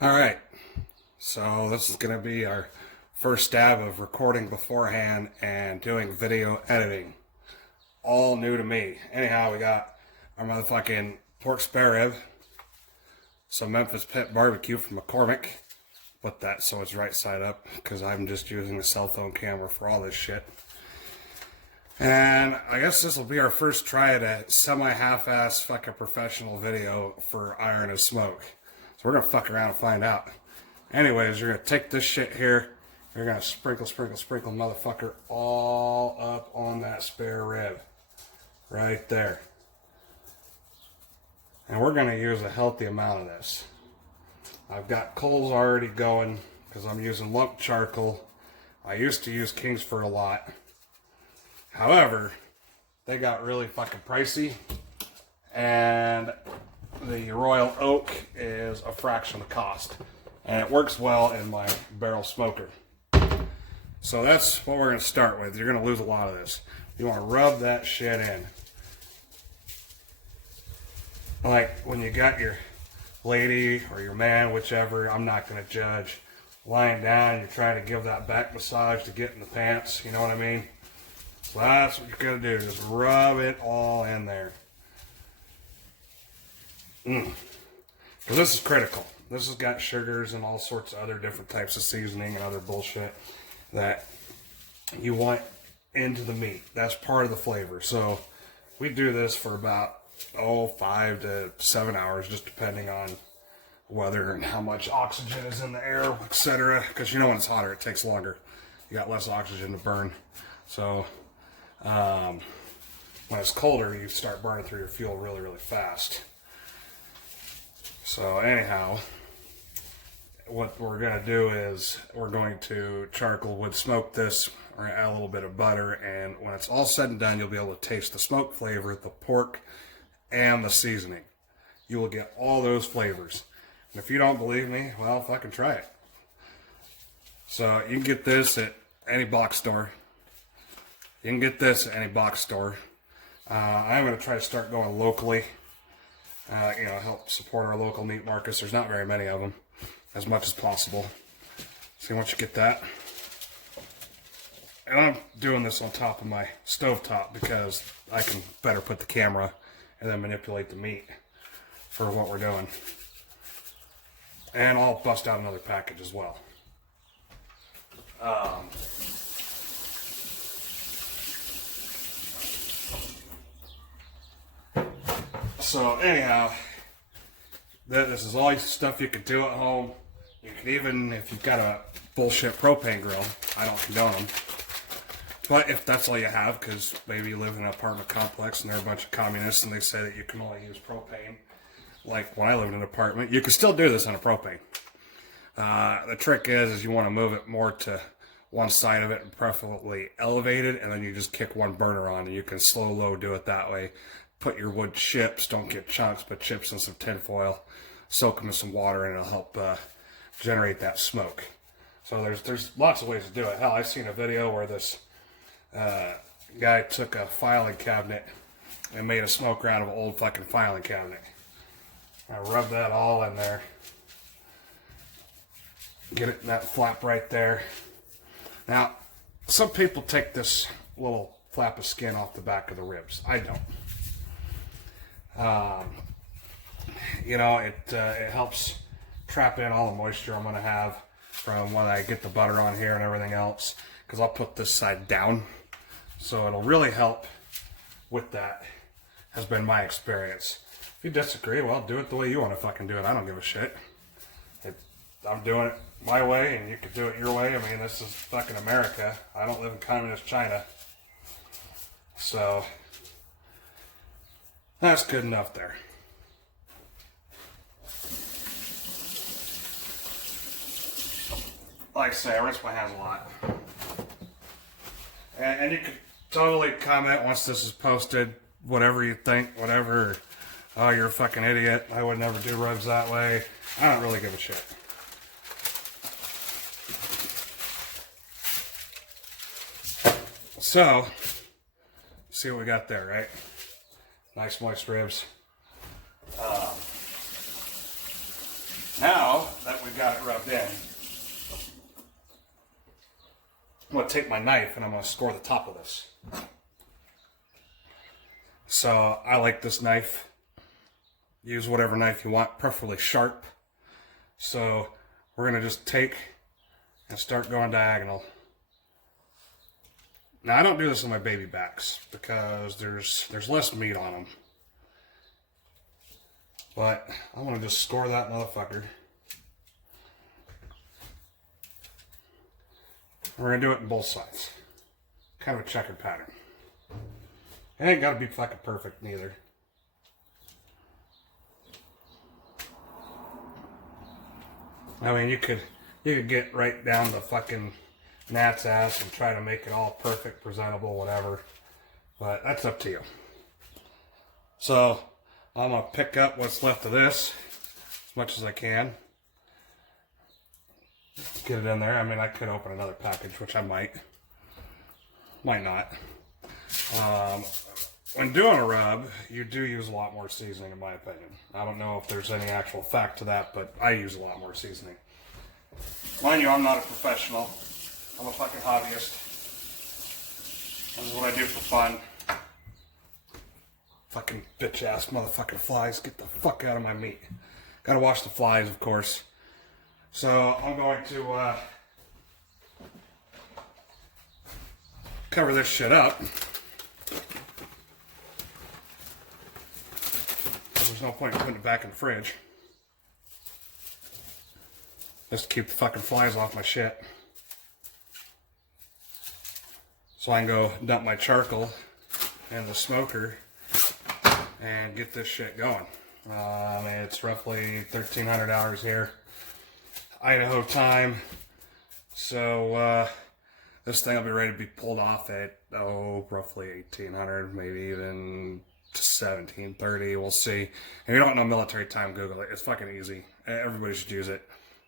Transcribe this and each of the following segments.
Alright, so this is going to be our first stab of recording beforehand and doing video editing. All new to me. Anyhow, we got our motherfucking pork spare rib, some Memphis Pit barbecue from McCormick. Put that so it's right side up because I'm just using a cell phone camera for all this shit. And I guess this will be our first try at a semi-half-ass fucking professional video for Iron and Smoke. So we're going to fuck around and find out. Anyways, you're going to take this shit here. You're going to sprinkle, motherfucker, all up on that spare rib. Right there. And we're going to use a healthy amount of this. I've got coals already going because I'm using lump charcoal. I used to use Kingsford a lot. However, they got really fucking pricey. And the Royal Oak is a fraction of the cost. And it works well in my barrel smoker. So that's what we're going to start with. You're going to lose a lot of this. You want to rub that shit in. Like when you got your lady or your man, whichever, I'm not going to judge, lying down, you're trying to give that back massage to get in the pants, you know what I mean? So that's what you're going to do, just rub it all in there. Because this is critical. This has got sugars and all sorts of other different types of seasoning and other bullshit that you want into the meat. That's part of the flavor. So we do this for about 5 to 7 hours, just depending on weather and how much oxygen is in the air, etc. Because you know when it's hotter, it takes longer. You got less oxygen to burn. So when it's colder, you start burning through your fuel really, really fast. So anyhow, what we're going to do is we're going to charcoal wood smoke this. We're going to add a little bit of butter, and when it's all said and done, you'll be able to taste the smoke flavor, the pork, and the seasoning. You will get all those flavors. And if you don't believe me, well, fucking try it. So you can get this at any box store. You can get this at any box store. I'm going to try to start going locally. Help support our local meat markets. There's not very many of them, as much as possible. So once you get that, and I'm doing this on top of my stovetop because I can better put the camera and then manipulate the meat for what we're doing. And I'll bust out another package as well. So anyhow, this is all stuff you could do at home. You can even, if you've got a bullshit propane grill, I don't condone them. But if that's all you have, because maybe you live in an apartment complex and they're a bunch of communists and they say that you can only use propane, like when I lived in an apartment, you can still do this on a propane. The trick is you want to move it more to one side of it and preferably elevated, and then you just kick one burner on and you can slow-low do it that way. Put your wood chips, don't get chunks, but chips in some tin foil, soak them in some water, and it'll help generate that smoke. So there's lots of ways to do it. Hell, I've seen a video where this guy took a filing cabinet and made a smoker out of an old fucking filing cabinet. I rub that all in there. Get it in that flap right there. Now, some people take this little flap of skin off the back of the ribs. I don't. It helps trap in all the moisture I'm going to have from when I get the butter on here and everything else, because I'll put this side down, so it'll really help with that, has been my experience. If you disagree, well, do it the way you want to fucking do it. I don't give a shit. I'm doing it my way, and you could do it your way. I mean, this is fucking America. I don't live in communist China. So that's good enough there. Like I say, I rinse my hands a lot. And you can totally comment once this is posted, whatever you think, whatever. Oh, you're a fucking idiot. I would never do ribs that way. I don't really give a shit. So, see what we got there, right? Nice moist ribs. Now that we got it rubbed in, I'm going to take my knife and I'm going to score the top of this. So I like this knife. Use whatever knife you want, preferably sharp. So we're going to just take and start going diagonal. Now I don't do this on my baby backs because there's less meat on them. But I'm going to just score that motherfucker. We're going to do it in both sides. Kind of a checkered pattern. It ain't got to be fucking perfect neither. I mean, you could get right down the fucking gnat's ass and try to make it all perfect, presentable, whatever. But that's up to you. So I'm going to pick up what's left of this as much as I can. Get it in there. I mean, I could open another package, which I might. Might not. When doing a rub, you do use a lot more seasoning, in my opinion. I don't know if there's any actual fact to that, but I use a lot more seasoning. Mind you, I'm not a professional. I'm a fucking hobbyist. This is what I do for fun. Fucking bitch-ass motherfucking flies. Get the fuck out of my meat. Gotta wash the flies, of course. So, I'm going to cover this shit up. There's no point in putting it back in the fridge. Just to keep the fucking flies off my shit. So I can go dump my charcoal in the smoker and get this shit going. It's roughly 1,300 hours here. Idaho time. So this thing will be ready to be pulled off at, roughly 1,800, maybe even 1730. We'll see. If you don't know military time, Google it. It's fucking easy. Everybody should use it.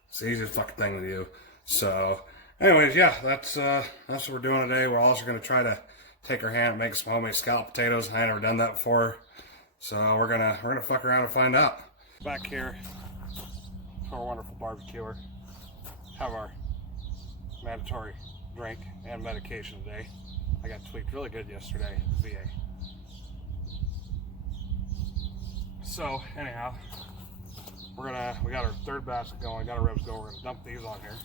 It's the easiest fucking thing to do. So, anyways, yeah, that's what we're doing today. We're also going to try to take our hand and make some homemade scalloped potatoes. I ain't never done that before, so we're gonna fuck around and find out. Back here, to our wonderful barbecuer. Have our mandatory drink and medication today. I got tweaked really good yesterday at the VA. So anyhow, we got our third basket going, got our ribs going, we're gonna dump these on here.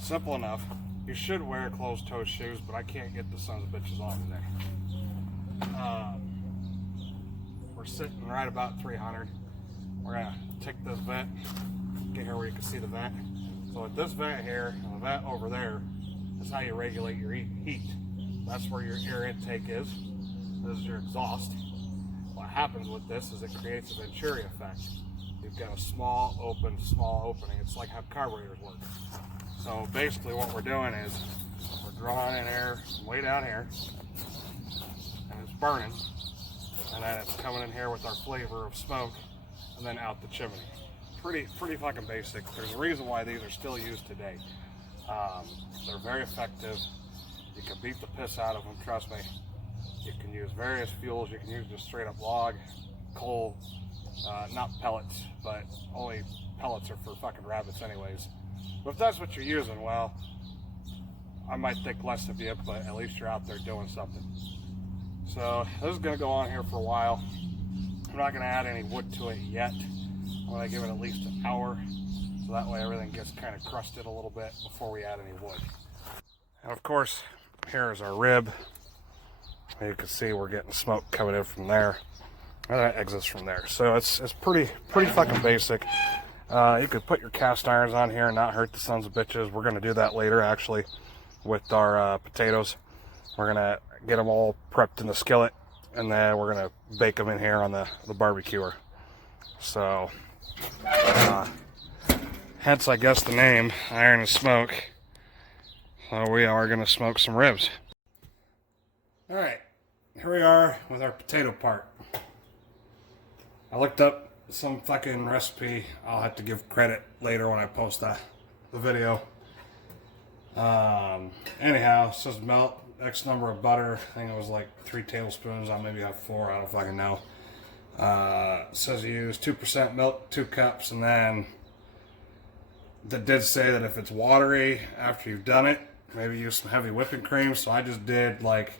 Simple enough. You should wear closed-toe shoes, but I can't get the sons of bitches on today. We're sitting right about 300. We're gonna take this vent, get here where you can see the vent. So with this vent here and the vent over there, is how you regulate your heat. That's where your air intake is. This is your exhaust. What happens with this is it creates a Venturi effect. You've got a small opening. It's like how carburetors work. So basically what we're doing is we're drawing in air from way down here, and it's burning, and then it's coming in here with our flavor of smoke, and then out the chimney. Pretty fucking basic. There's a reason why these are still used today. They're very effective. You can beat the piss out of them, trust me. You can use various fuels. You can use just straight up log, coal, not pellets, but only pellets are for fucking rabbits anyways. But if that's what you're using, well, I might think less of you, but at least you're out there doing something. So this is going to go on here for a while. I'm not going to add any wood to it yet. I'm going to give it at least an hour, so that way everything gets kind of crusted a little bit before we add any wood. And of course, here is our rib. You can see we're getting smoke coming in from there, and that exits from there. So it's pretty fucking basic. You could put your cast irons on here and not hurt the sons of bitches. We're going to do that later, actually, with our potatoes. We're going to get them all prepped in the skillet, and then we're going to bake them in here on the barbecuer. So, hence, I guess, the name, Iron and Smoke. So we are going to smoke some ribs. Alright, here we are with our potato part. I looked up some fucking recipe. I'll have to give credit later when I post the video. Anyhow, it says melt X number of butter. I think it was like 3 tablespoons. I maybe have 4. I don't fucking know. It says you use 2% milk, 2 cups, and then that did say that if it's watery after you've done it, maybe use some heavy whipping cream. So I just did like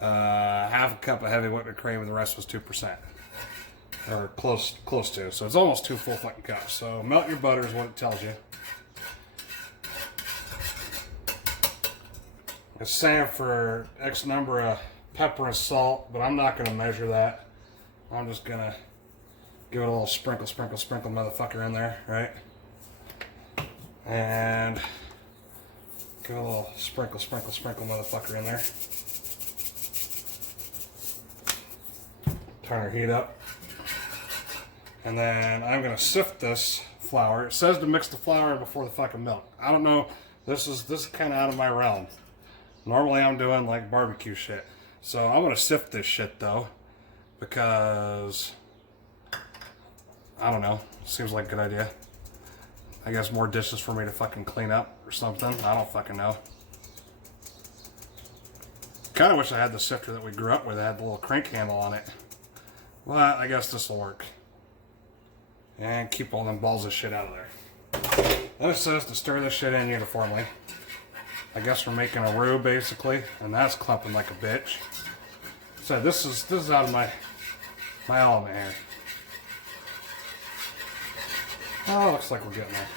half a cup of heavy whipping cream, and the rest was 2%, or close to. So it's almost 2 full fucking cups. So melt your butter is what it tells you. It's saying for X number of pepper and salt, but I'm not going to measure that. I'm just going to give it a little sprinkle, motherfucker in there, right? And give it a little sprinkle, motherfucker in there. Turn our heat up. And then I'm going to sift this flour. It says to mix the flour before the fucking milk. I don't know. This is kind of out of my realm. Normally I'm doing like barbecue shit. So I'm going to sift this shit though. Because, I don't know. Seems like a good idea. I guess more dishes for me to fucking clean up or something. I don't fucking know. Kind of wish I had the sifter that we grew up with. It had the little crank handle on it. But I guess this will work. And keep all them balls of shit out of there. Then it says to stir this shit in uniformly. I guess we're making a roux basically, and that's clumping like a bitch. So this is out of my element here. Oh, looks like we're getting there.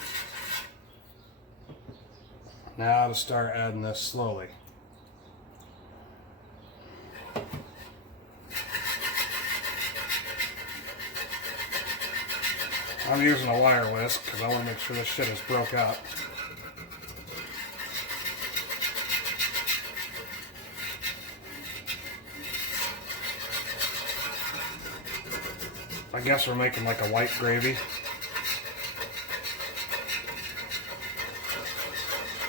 Now to start adding this slowly. I'm using a wire whisk because I want to make sure this shit is broke up. I guess we're making like a white gravy.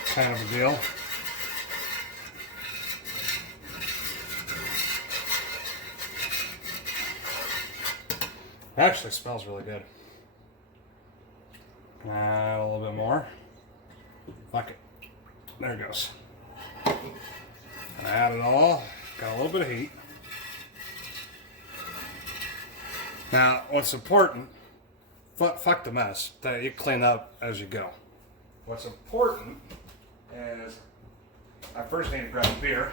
Kind of a deal. It actually smells really good. Add a little bit more. Fuck it. There it goes. Add it all. Got a little bit of heat. Now, what's important, fuck the mess, that you clean up as you go. What's important is I first need to grab a beer.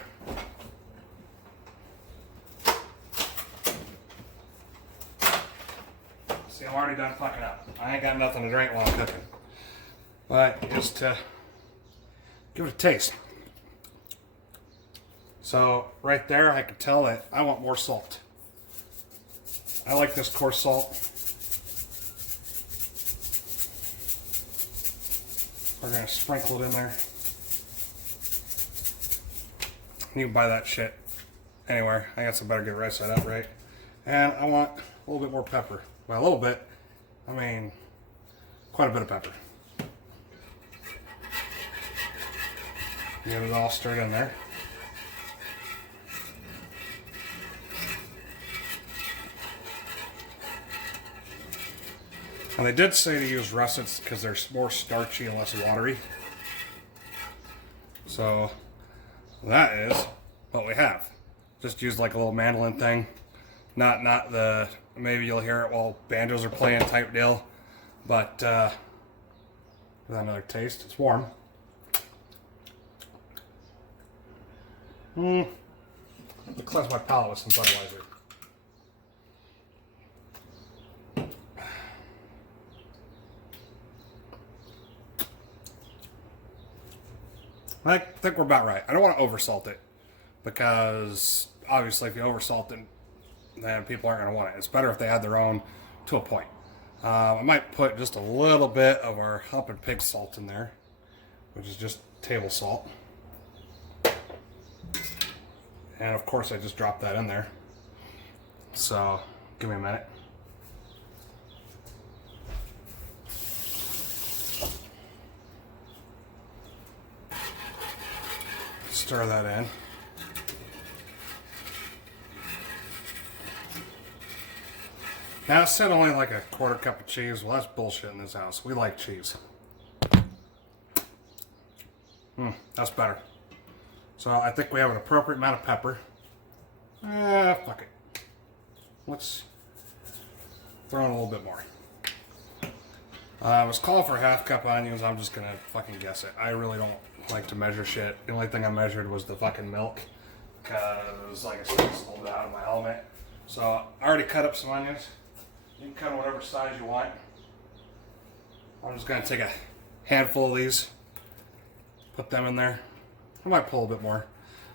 See, I'm already done fucking up. I ain't got nothing to drink while I'm cooking. But just to give it a taste. So, right there, I can tell that I want more salt. I like this coarse salt. We're going to sprinkle it in there. You can buy that shit anywhere. I guess I better get right side up, right? And I want a little bit more pepper. By a little bit, I mean quite a bit of pepper. Get it all stirred in there. And they did say to use russets because they're more starchy and less watery. So that is what we have. Just use like a little mandolin thing. Not the, maybe you'll hear it while banjos are playing type deal. But give that another taste. It's warm. I'll cleanse my palate with some Budweiser. I think we're about right. I don't want to oversalt it because obviously if you oversalt it, then people aren't going to want it. It's better if they add their own to a point. I might put just a little bit of our Humpin' Pig salt in there, which is just table salt. And of course I just dropped that in there. So give me a minute. Stir that in. Now it said only like a quarter cup of cheese. Well, that's bullshit in this house. We like cheese. That's better. So I think we have an appropriate amount of pepper. Fuck it. Let's throw in a little bit more. I was calling for a half cup of onions. I'm just gonna fucking guess it. I really don't like to measure shit. The only thing I measured was the fucking milk, because like I said, it's a little bit out of my element. So I already cut up some onions. You can cut them whatever size you want. I'm just gonna take a handful of these, put them in there. I might pull a bit more.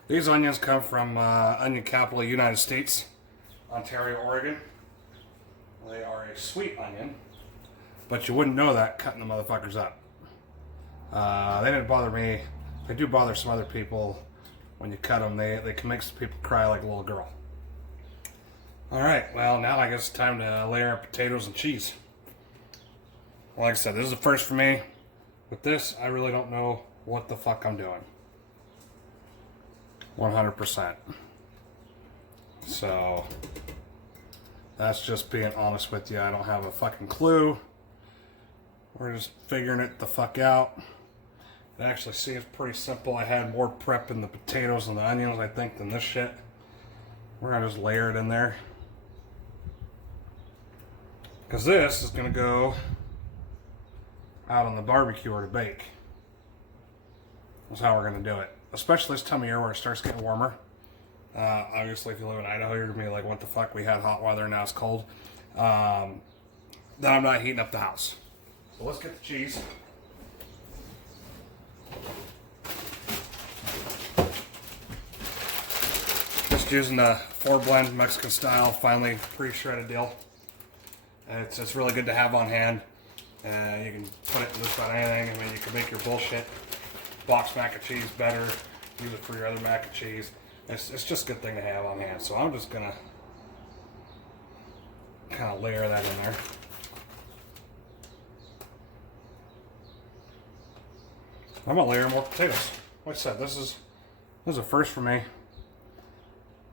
These onions come from onion capital of the United States, Ontario, Oregon. They are a sweet onion, but you wouldn't know that cutting the motherfuckers up. They didn't bother me. They do bother some other people. When you cut them, they can make some people cry like a little girl. Alright, well now I guess it's time to layer our potatoes and cheese. Like I said, this is the first for me. With this, I really don't know what the fuck I'm doing. 100%. So, that's just being honest with you. I don't have a fucking clue. We're just figuring it the fuck out. It actually seems pretty simple. I had more prep in the potatoes and the onions, I think, than this shit. We're gonna just layer it in there. Because this is gonna go out on the barbecue or to bake. That's how we're gonna do it. Especially this time of year where it starts getting warmer. Obviously, if you live in Idaho, you're gonna be like, what the fuck? We had hot weather, now it's cold. Then I'm not heating up the house. So let's get the cheese. Just using the 4-blend Mexican style, finely pre-shredded deal. It's really good to have on hand. You can put it in just about anything. I mean, you can make your bullshit box mac and cheese better. Use it for your other mac and cheese. It's just a good thing to have on hand. So I'm just gonna kind of layer that in there. I'm gonna layer more potatoes. Like I said, this is a first for me.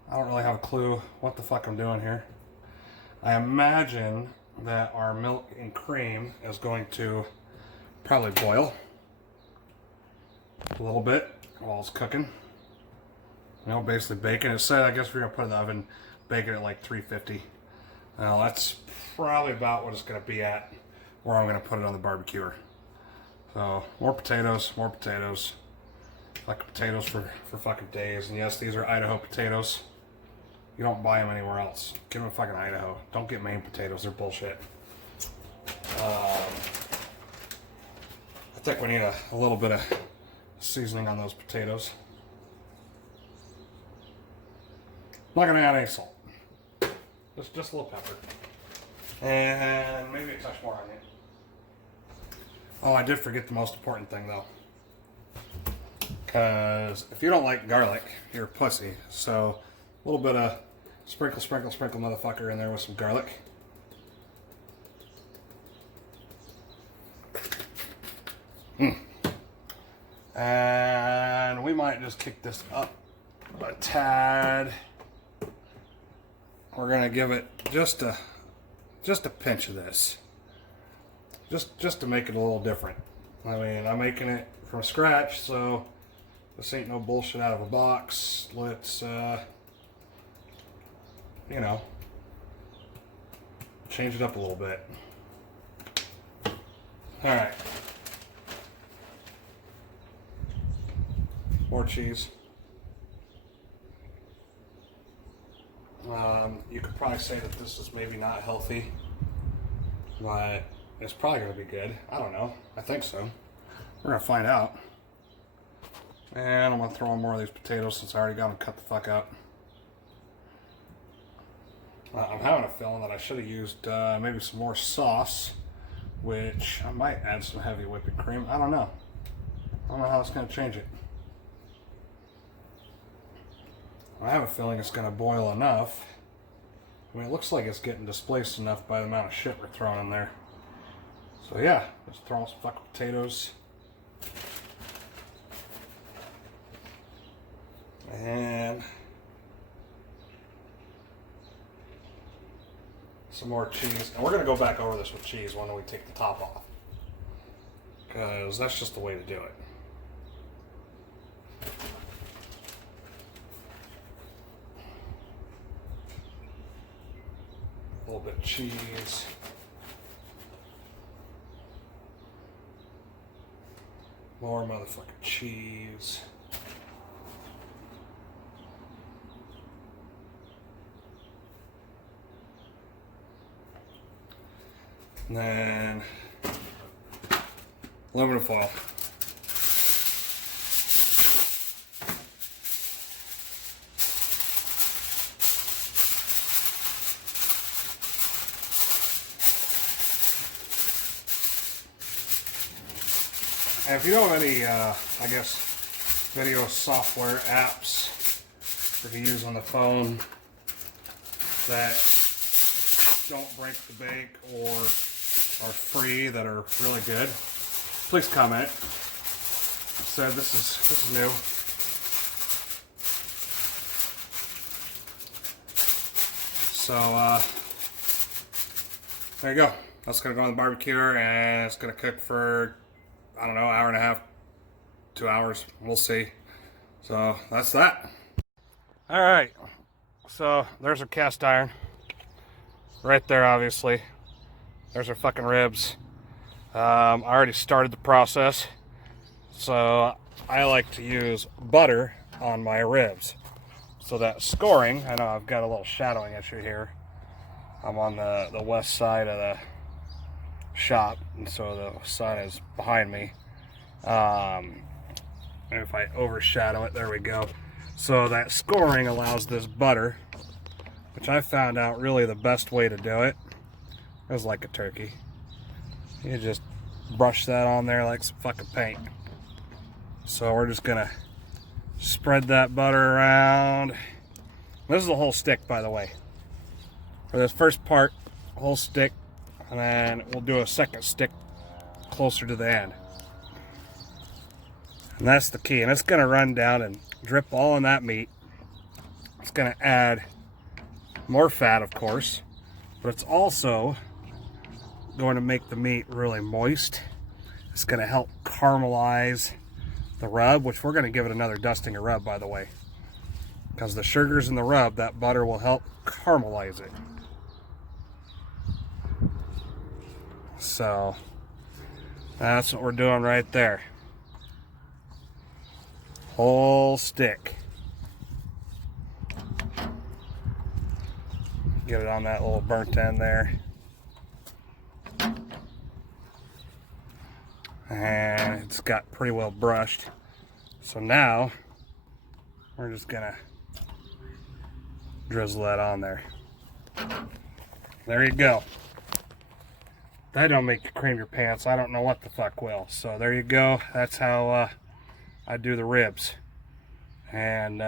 I don't really have a clue what the fuck I'm doing here. I imagine that our milk and cream is going to probably boil a little bit while it's cooking. You know, basically baking. It said, I guess we're gonna put it in the oven, bake it at like 350. Now that's probably about what it's gonna be at where I'm gonna put it on the barbecuer. So more potatoes, more potatoes. Like potatoes for fucking days. And yes, these are Idaho potatoes. You don't buy them anywhere else. Get them in fucking Idaho. Don't get Maine potatoes. They're bullshit. I think we need a little bit of seasoning on those potatoes. I'm not going to add any salt. Just a little pepper. And maybe a touch more onion. Oh, I did forget the most important thing, though. Because if you don't like garlic, you're a pussy. So a little bit of sprinkle motherfucker in there with some garlic. And we might just kick this up a tad. We're gonna give it just a pinch of this. Just to make it a little different. I mean, I'm making it from scratch, so this ain't no bullshit out of a box. Let's, you know, change it up a little bit. Alright. More cheese. You could probably say that this is maybe not healthy, but it's probably going to be good. I don't know. I think so. We're going to find out. And I'm going to throw in more of these potatoes since I already got them cut the fuck up. I'm having a feeling that I should have used maybe some more sauce, which I might add some heavy whipping cream. I don't know. I don't know how it's going to change it. I have a feeling it's going to boil enough. I mean, it looks like it's getting displaced enough by the amount of shit we're throwing in there. So yeah, let's throw in some fucking potatoes. And some more cheese. And we're going to go back over this with cheese when we take the top off. Because that's just the way to do it. little bit of cheese. More motherfucking cheese. And then aluminum foil. And if you know of any, I guess, video software apps that you use on the phone that don't break the bank or are free that are really good, please comment. So this is new. So there you go. That's gonna go on the barbecue and it's gonna cook for, I don't know, hour and a half, 2 hours. We'll see. So that's that. All right. So there's our cast iron. Right there, obviously. There's our fucking ribs. I already started the process. So I like to use butter on my ribs. So that scoring, I know I've got a little shadowing issue here. I'm on the west side of the shop, and so the sun is behind me. And if I overshadow it, there we go. So that scoring allows this butter, which I found out really the best way to do it is like a turkey. You just brush that on there like some fucking paint. So we're just gonna spread that butter around. This is a whole stick, by the way. For this first part, whole stick, and then we'll do a second stick closer to the end. And that's the key. And it's going to run down and drip all in that meat. It's going to add more fat, of course, but it's also going to make the meat really moist. It's going to help caramelize the rub, which we're going to give it another dusting of rub, by the way. Because the sugars in the rub, that butter will help caramelize it. So that's what we're doing right there. Whole stick. Get it on that little burnt end there. And it's got pretty well brushed. So now we're just gonna drizzle that on there. There you go. That don't make you cream your pants. I don't know what the fuck will. So there you go. That's how I do the ribs. And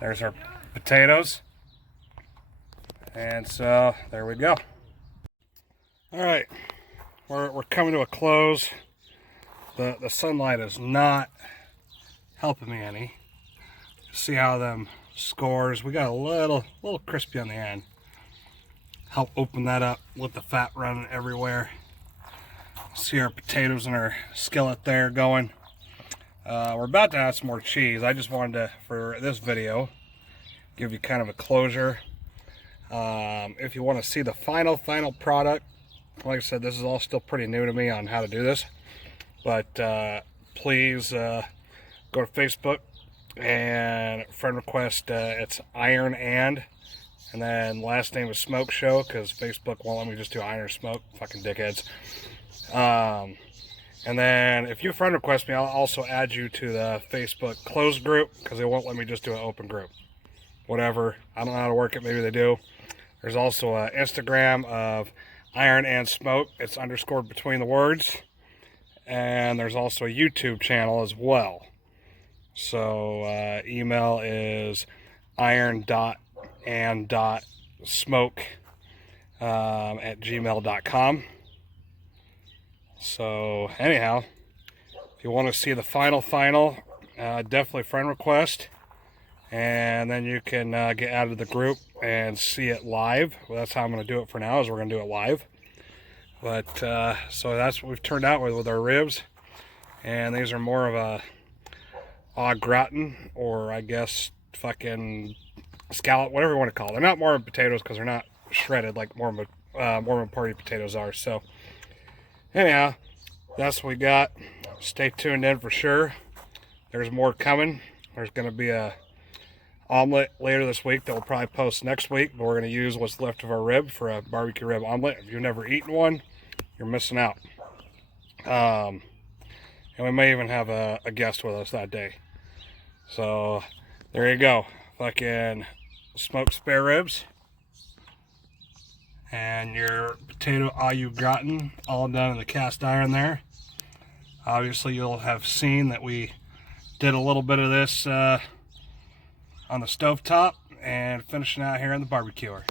there's our potatoes. And so there we go. All right, we're coming to a close. The sunlight is not helping me any. See how them scores. We got a little crispy on the end. Help open that up with the fat running everywhere. See our potatoes in our skillet there going. We're about to add some more cheese. I just wanted to, for this video, give you kind of a closure. If you want to see the final product, like I said, this is all still pretty new to me on how to do this. But please go to Facebook and friend request. It's Iron and then last name is Smoke Show, because Facebook won't let me just do Iron Smoke. Fucking dickheads. And then if you friend request me, I'll also add you to the Facebook closed group, because they won't let me just do an open group. Whatever. I don't know how to work it. Maybe they do. There's also an Instagram of Iron and Smoke. It's underscored between the words. And there's also a YouTube channel as well. So email is iron.and.smoke@gmail.com. So anyhow, if you want to see the final, definitely friend request. And then you can get out of the group and see it live. Well, that's how I'm going to do it for now, is we're going to do it live. But so that's what we've turned out with our ribs. And these are more of a au gratin, or I guess fucking scallop, whatever you want to call it. They're not more potatoes because they're not shredded like Mormon Party potatoes are. So anyhow, that's what we got. Stay tuned in for sure. There's more coming. There's going to be a omelet later this week that we'll probably post next week, but we're going to use what's left of our rib for a barbecue rib omelet. If you've never eaten one, you're missing out. And we may even have a guest with us that day. So there you go. Fucking smoked spare ribs and your potato au gratin all done in the cast iron there. Obviously you'll have seen that we did a little bit of this on the stovetop and finishing out here in the barbecuer.